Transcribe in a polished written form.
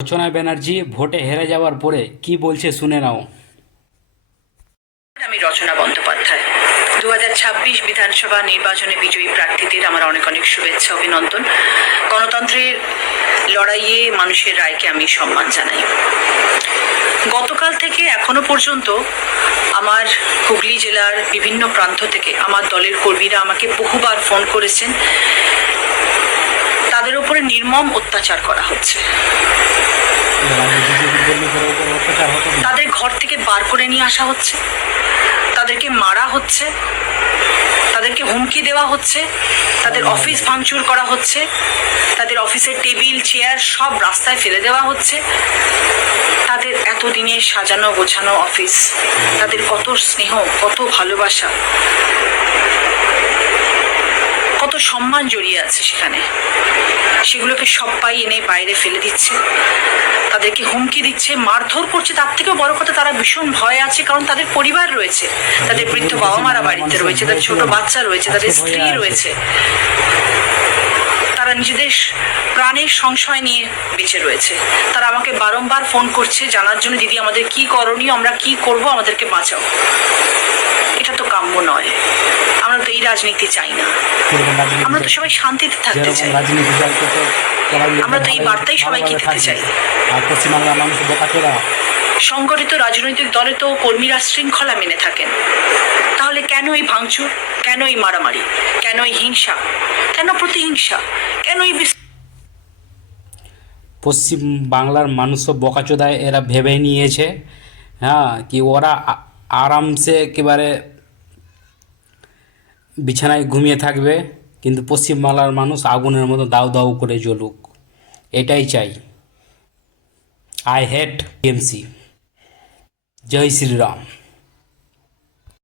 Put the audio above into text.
রচনা ব্যানার্জি ভোটে হেরে যাওয়ার পরে কি বলছে শুনে নাও। আমি রচনা বন্দ্যোপাধ্যায় 2026 বিধানসভা নির্বাচনে বিজয়ী প্রার্থীদের আমার অনেক অনেক শুভেচ্ছা, অভিনন্দন। গণতন্ত্রের লড়াইয়ে মানুষের রায়কে আমি সম্মান জানাই। গতকাল থেকে এখনো পর্যন্ত আমার হুগলি জেলার বিভিন্ন প্রান্ত থেকে আমার দলের কর্মীরা আমাকে বহুবার ফোন করেছেন। তাদের উপরে নির্মম অত্যাচার করা হচ্ছে, তাদের ঘর থেকে বার করে নিয়ে আসা হচ্ছে, তাদেরকে মারা হচ্ছে, তাদেরকে হুমকি দেওয়া হচ্ছে, তাদের অফিস ভাঙচুর করা হচ্ছে, তাদের অফিসের টেবিল চেয়ার সব রাস্তায় ফেলে দেওয়া হচ্ছে। তাদের এতদিনের সাজানো গোছানো অফিস, তাদের কত স্নেহ, কত ভালোবাসা, কত সম্মান জড়িয়ে আছে সেখানে, সেগুলোকে সবাই এনে বাইরে ফেলে দিচ্ছে, তাদেরকে হুমকি দিচ্ছে, মারধর করছে। তার থেকেও বড় কথা, তারা ভীষণ ভয় আছে, কারণ তাদের পরিবার রয়েছে, তাদের বৃদ্ধ বাবা মারা বাড়িতে রয়েছে, তাদের ছোট বাচ্চা রয়েছে, তাদের স্ত্রী রয়েছে, তারা নিজেদের প্রাণের সংশয় নিয়ে বেঁচে রয়েছে। তারা আমাকে বারংবার ফোন করছে জানার জন্য, দিদি আমাদের কি করণীয়, আমরা কি করব, আমাদেরকে বাঁচাও। এটা তো কাম্য নয়, আমরা তো এই রাজনীতি চাই না, আমরা তো সবাই শান্তিতে থাকতে চাই, আমরা তো এই বার্তাই সবাইকে দিতে চাই। সংগঠিত রাজনৈতিক দলে তো কর্মীরা শৃঙ্খলা মেনে থাকেন, তাহলে কেন এই ভাঙচুর, কেন এই মারামারি, কেন এই হিংসা, কেন প্রতিহিংসা, কেন এই পশ্চিম বাংলার মানুষও বোকাচোদায় এরা ভেবে নিয়েছে, হ্যাঁ, কি ওরা আরামসে একেবারে বিছানায় ঘুমিয়ে থাকবে, কিন্তু পশ্চিমবাংলার মানুষ আগুনের মতো দাউ দাউ করে জ্বলুক, এটাই চাই। I hate TMC. জয় শ্রীরাম।